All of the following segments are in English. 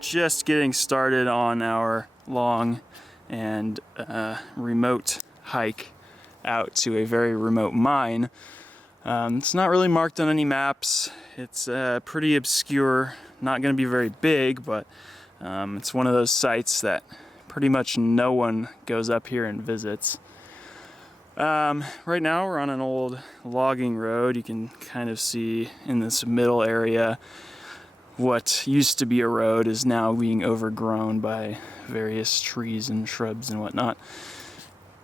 just getting started on our long and remote hike out to a very remote mine. It's not really marked on any maps. It's pretty obscure, not going to be very big, but it's one of those sites that pretty much no one goes up here and visits. Right now we're on an old logging road. You can kind of see in this middle area what used to be a road is now being overgrown by various trees and shrubs and whatnot.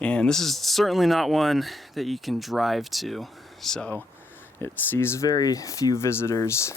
And this is certainly not one that you can drive to, so it sees very few visitors,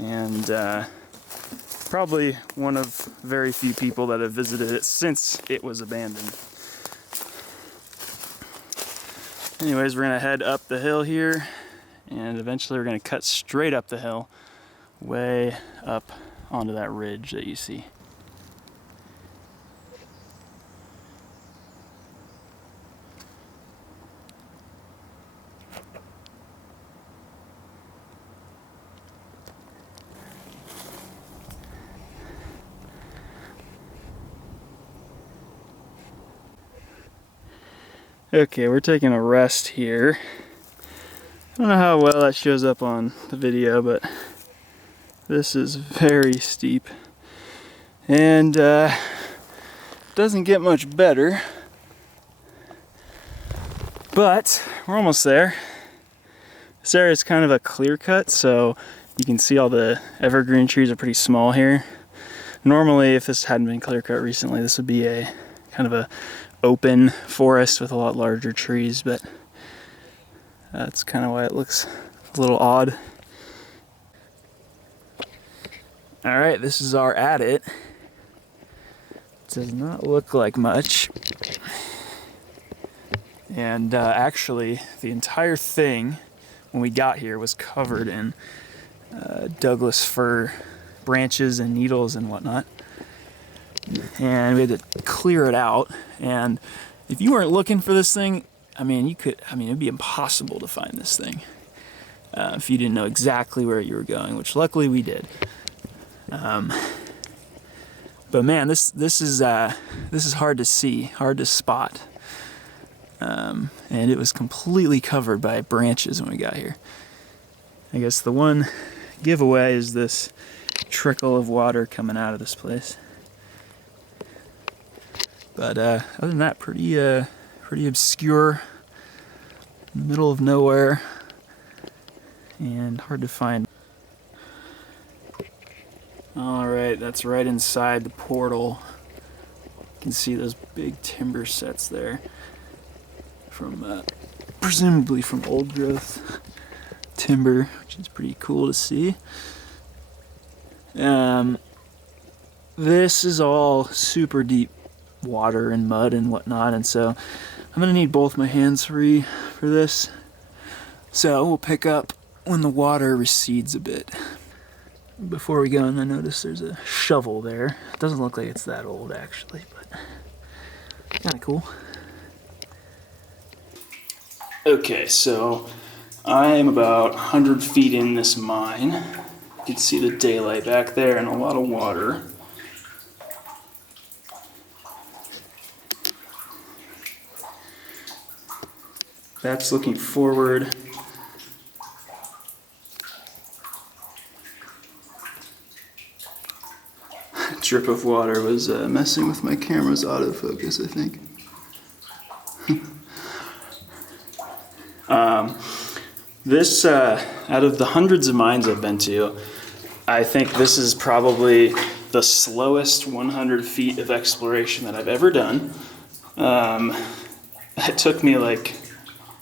and probably one of very few people that have visited it since it was abandoned. Anyways, we're gonna head up the hill here, and eventually we're gonna cut straight up the hill, way up onto that ridge that you see. Okay, we're taking a rest here. I don't know how well that shows up on the video, but this is very steep and doesn't get much better, but we're almost there. This area is kind of a clear cut, so you can see all the evergreen trees are pretty small here. Normally, if this hadn't been clear cut recently, this would be a kind of a open forest with a lot larger trees, but that's kind of why it looks a little odd. Alright, this is our adit. It does not look like much. And actually, the entire thing, when we got here, was covered in Douglas fir branches and needles and whatnot. And we had to clear it out. And if you weren't looking for this thing, it'd be impossible to find this thing if you didn't know exactly where you were going, which luckily we did. But man, this is hard to see, hard to spot, and it was completely covered by branches when we got here. I guess the one giveaway is this trickle of water coming out of this place. But other than that, pretty obscure, in the middle of nowhere, and hard to find. Alright, that's right inside the portal. You can see those big timber sets there, from presumably from old growth timber, which is pretty cool to see. This is all super deep water and mud and whatnot, and so I'm gonna need both my hands free for this. So we'll pick up when the water recedes a bit. Before we go in, I notice there's a shovel there. It doesn't look like it's that old actually, but kind of cool. Okay, so I am about 100 feet in this mine. You can see the daylight back there and a lot of water. That's looking forward. A drip of water was messing with my camera's autofocus, I think. This, out of the hundreds of mines I've been to, I think this is probably the slowest 100 feet of exploration that I've ever done. It took me like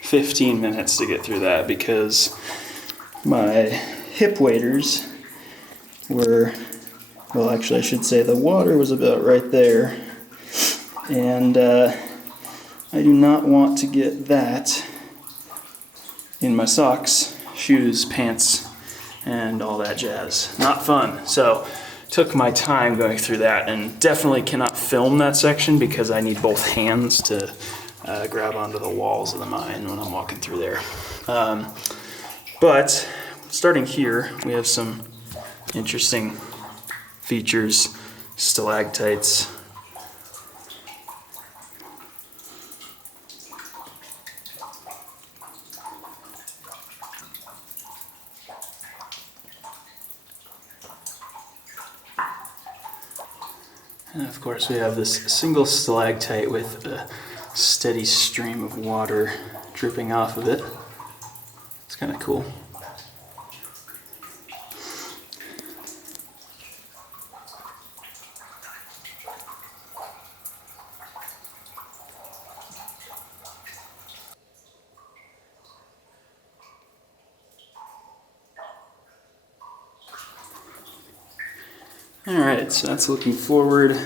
15 minutes to get through that because my hip waders were, well, actually I should say the water was about right there, and I do not want to get that in my socks, shoes, pants, and all that jazz. Not fun. So took my time going through that, and definitely cannot film that section because I need both hands to grab onto the walls of the mine when I'm walking through there. But starting here, we have some interesting features stalactites. And of course we have this single stalactite with a steady stream of water dripping off of it. It's kind of cool. Alright, so that's looking forward.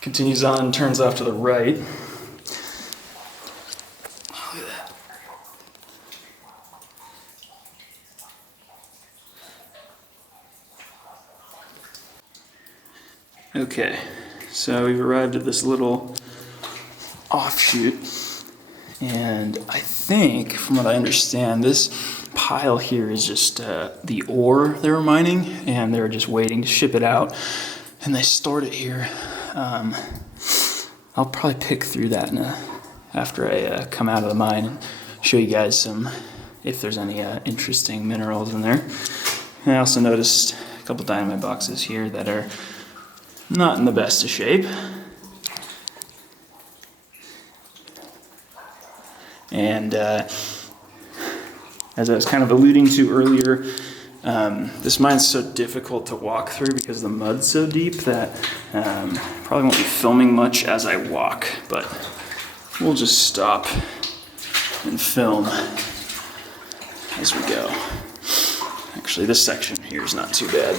Continues on and turns off to the right. Look at that. Okay, so we've arrived at this little offshoot, and I think, from what I understand, this pile here is just the ore they were mining, and they were just waiting to ship it out, and they stored it here. I'll probably pick through that after I come out of the mine and show you guys if there's any interesting minerals in there. And I also noticed a couple dynamite boxes here that are not in the best of shape. And as I was kind of alluding to earlier, this mine's so difficult to walk through because the mud's so deep that probably won't be filming much as I walk, but we'll just stop and film as we go. Actually, this section here is not too bad.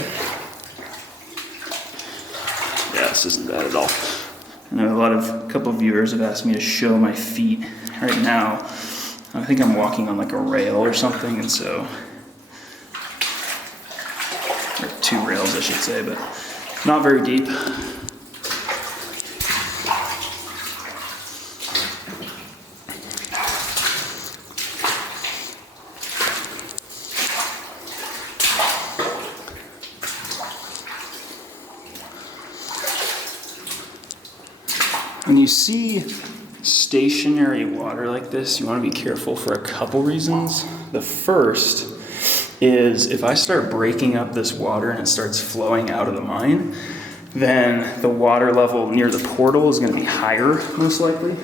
Yeah, this isn't bad at all. I know a couple of viewers have asked me to show my feet. Right now, I think I'm walking on like a rail or something, and so, or two rails I should say, but not very deep. When you see stationary water like this, you want to be careful for a couple reasons. The first is if I start breaking up this water and it starts flowing out of the mine, then the water level near the portal is going to be higher, most likely.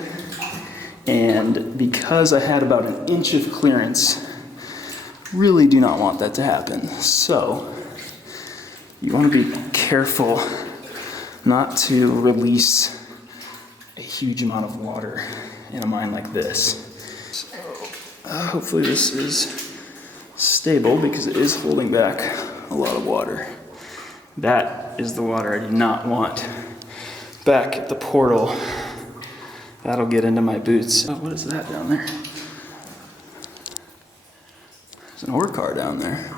And because I had about an inch of clearance, really do not want that to happen. So you want to be careful not to release a huge amount of water in a mine like this. So hopefully this is stable because it is holding back a lot of water. That is the water I do not want back at the portal. That'll get into my boots. Oh, what is that down there? There's an ore car down there.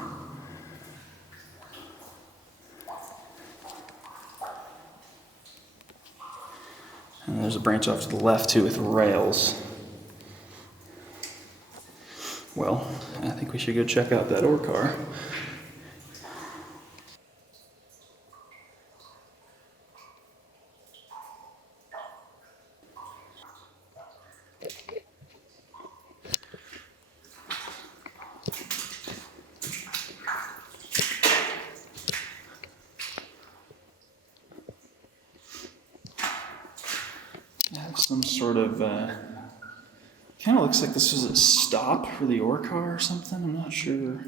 And there's a branch off to the left too with rails. Well, I think we should go check out that ore car. I have some sort of, kind of looks like this was a stop for the ore car or something, I'm not sure.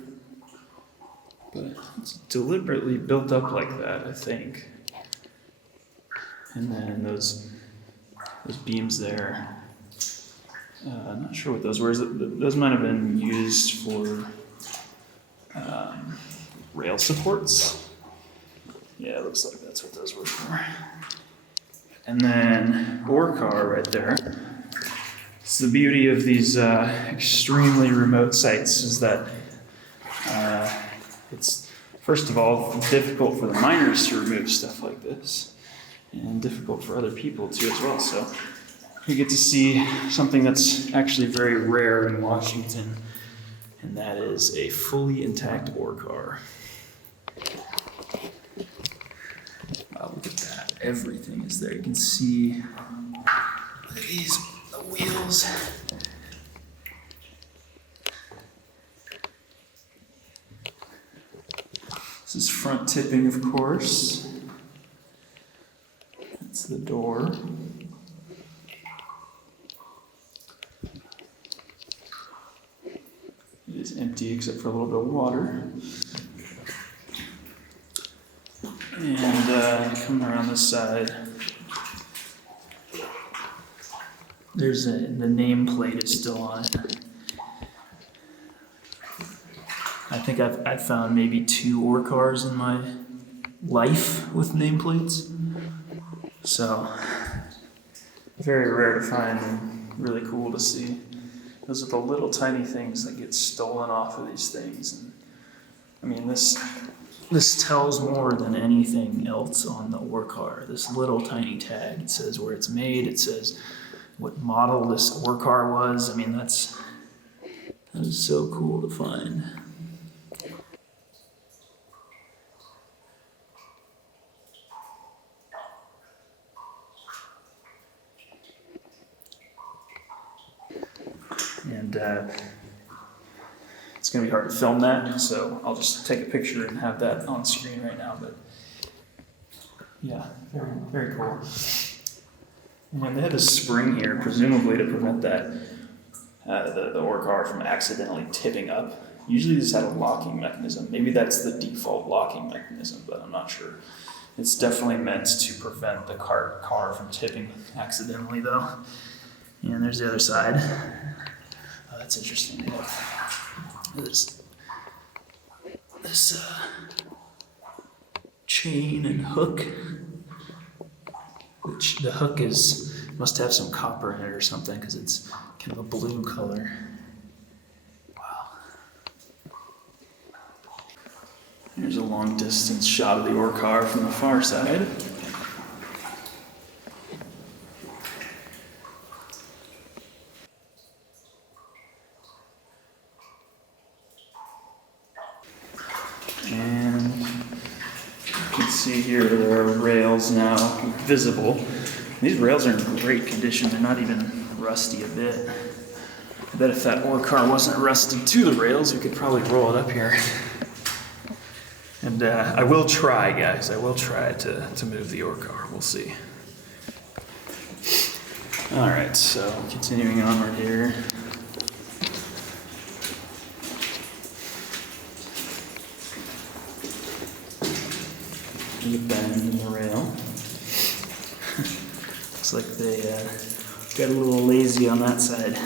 But it's deliberately built up like that, I think. And then those beams there, I'm not sure what those were. Those might have been used for rail supports. Yeah, it looks like that's what those were for. And then ore car right there. It's the beauty of these extremely remote sites is that it's, first of all, difficult for the miners to remove stuff like this, and difficult for other people too as well. So we get to see something that's actually very rare in Washington, and that is a fully intact ore car. Wow, look at that. Everything is there. You can see, look at these, the wheels. This is front tipping, of course. That's the door. It is empty except for a little bit of water. And coming around this side, there's the nameplate is still on it. I think I've found maybe 2 ore cars in my life with nameplates. So, very rare to find and really cool to see. Those are the little tiny things that get stolen off of these things. And, I mean, this tells more than anything else on the ore car. This little tiny tag, it says where it's made, it says what model this ore car was. I mean, that is so cool to find. And it's going to be hard to film that, so I'll just take a picture and have that on screen right now. But yeah, very, very cool. And they have a spring here, presumably to prevent that the ore car from accidentally tipping up. Usually this had a locking mechanism. Maybe that's the default locking mechanism, but I'm not sure. It's definitely meant to prevent the car from tipping accidentally, though. And there's the other side. Oh, that's interesting. They have this chain and hook, which the hook must have some copper in it or something because it's kind of a blue color. Wow. Here's a long distance shot of the ore car from the far side. And you can see here there are rails now visible. These rails are in great condition. They're not even rusty a bit. I bet if that ore car wasn't rusted to the rails, we could probably roll it up here. And I will try, guys. I will try to move the ore car. We'll see. All right, so continuing onward here. The bend in the rail. Looks like they got a little lazy on that side.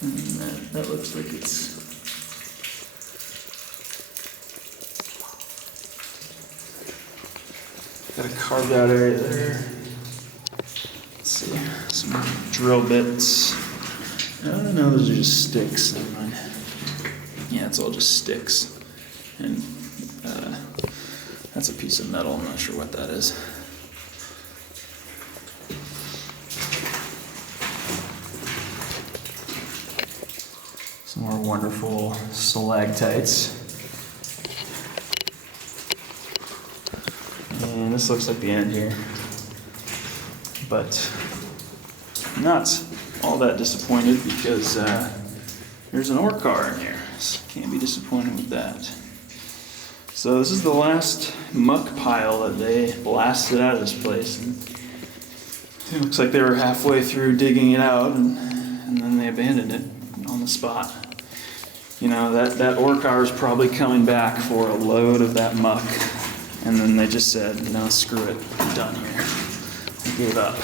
And that looks like it's got a carved out area there. Let's see, some drill bits. No, those are just sticks. Never mind. Yeah, it's all just sticks. And that's a piece of metal. I'm not sure what that is. Some more wonderful stalactites. And this looks like the end here. But not all that disappointed because there's an ore car in here. So can't be disappointed with that. So this is the last muck pile that they blasted out of this place. And it looks like they were halfway through digging it out and then they abandoned it on the spot. You know, that ore car is probably coming back for a load of that muck. And then they just said, no, screw it, I'm done here. They gave up.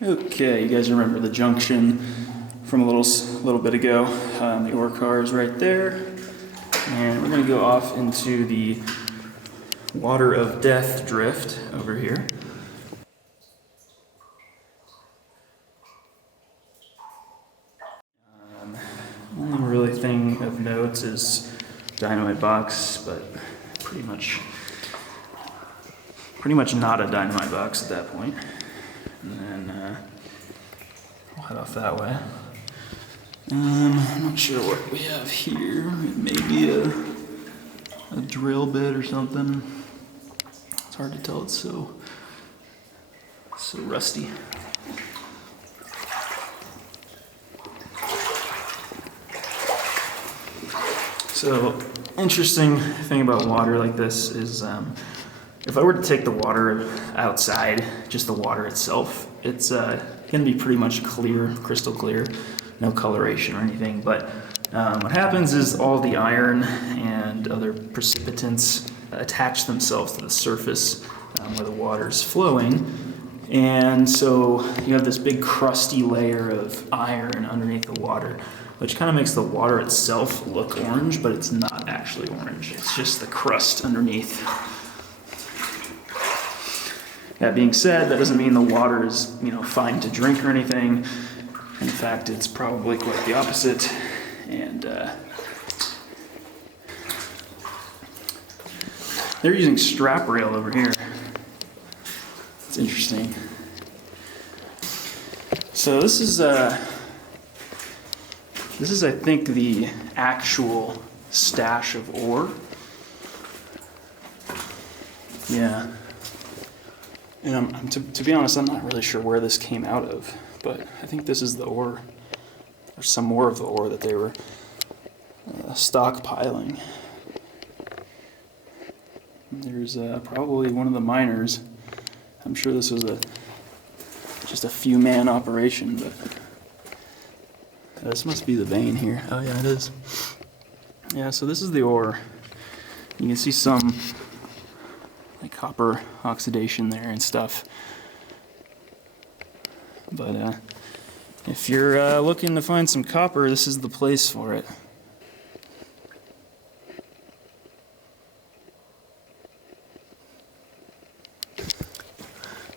Okay, you guys remember the junction from a little bit ago. The ore car is right there. And we're going to go off into the Water of Death drift over here. Only really thing of note is dynamite box, but pretty much not a dynamite box at that point. And then we'll head off that way. I'm not sure what we have here. Maybe a drill bit or something. It's hard to tell. It's so rusty. So, interesting thing about water like this is if I were to take the water outside, just the water itself, it's can be pretty much clear, crystal clear, no coloration or anything. But what happens is all the iron and other precipitants attach themselves to the surface where the water is flowing. And so you have this big crusty layer of iron underneath the water, which kind of makes the water itself look orange, but it's not actually orange. It's just the crust underneath. That being said, that doesn't mean the water is, fine to drink or anything. In fact, it's probably quite the opposite. And they're using strap rail over here. It's interesting. So this is I think the actual stash of ore. Yeah. And to be honest, I'm not really sure where this came out of, but I think this is the ore, or some more of the ore that they were stockpiling. There's probably one of the miners. I'm sure this was just a few-man operation, but this must be the vein here. Oh yeah, it is. Yeah, so this is the ore. You can see some copper oxidation there and stuff. But if you're looking to find some copper, this is the place for it.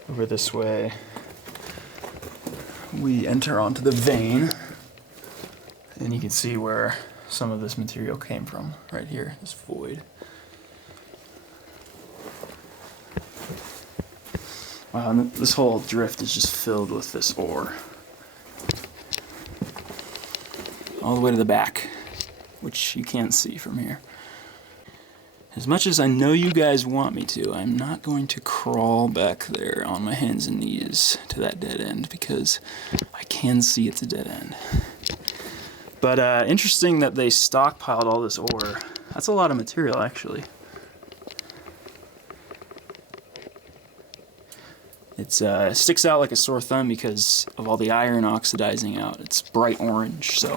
Over this way, we enter onto the vein, and you can see where some of this material came from, right here, this void. Wow, and this whole drift is just filled with this ore. All the way to the back, which you can't see from here. As much as I know you guys want me to, I'm not going to crawl back there on my hands and knees to that dead end, because I can see it's a dead end. But interesting that they stockpiled all this ore. That's a lot of material, actually. It sticks out like a sore thumb because of all the iron oxidizing out. It's bright orange, so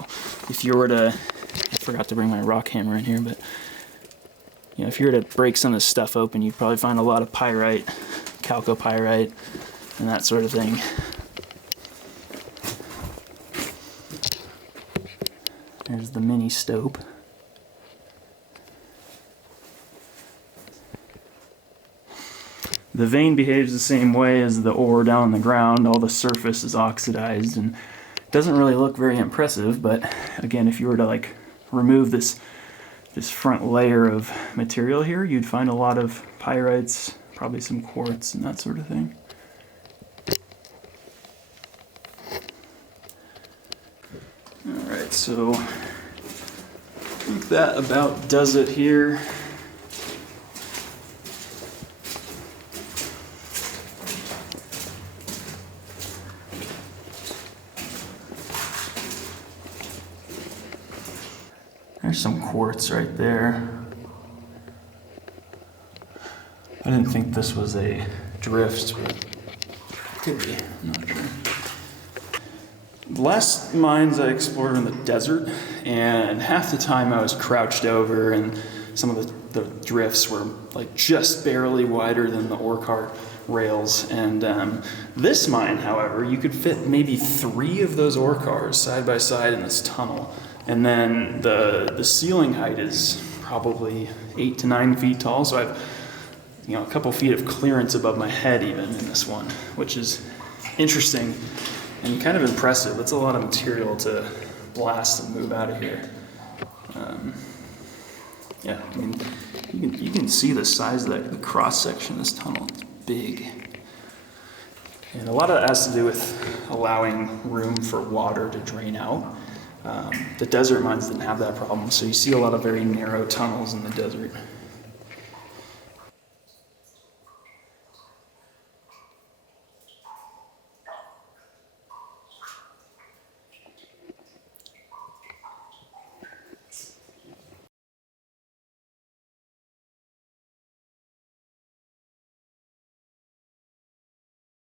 if you were to... I forgot to bring my rock hammer in here, but if you were to break some of this stuff open, you'd probably find a lot of pyrite, chalcopyrite, and that sort of thing. There's the mini stope. The vein behaves the same way as the ore down on the ground. All the surface is oxidized and doesn't really look very impressive, but again, if you were to remove this front layer of material here, you'd find a lot of pyrites, probably some quartz and that sort of thing. Alright, so I think that about does it here. There's some quartz right there. I didn't think this was a drift, but it could be, I'm not sure. The last mines I explored were in the desert, and half the time I was crouched over, and some of the drifts were like just barely wider than the ore cart rails. And this mine, however, you could fit maybe 3 of those ore cars side by side in this tunnel. And then the ceiling height is probably 8 to 9 feet tall, so I've a couple feet of clearance above my head even in this one, which is interesting and kind of impressive. It's a lot of material to blast and move out of here. Yeah, I mean, you can see the size of the cross section of this tunnel. It's big. And a lot of that has to do with allowing room for water to drain out. The desert mines didn't have that problem, so you see a lot of very narrow tunnels in the desert.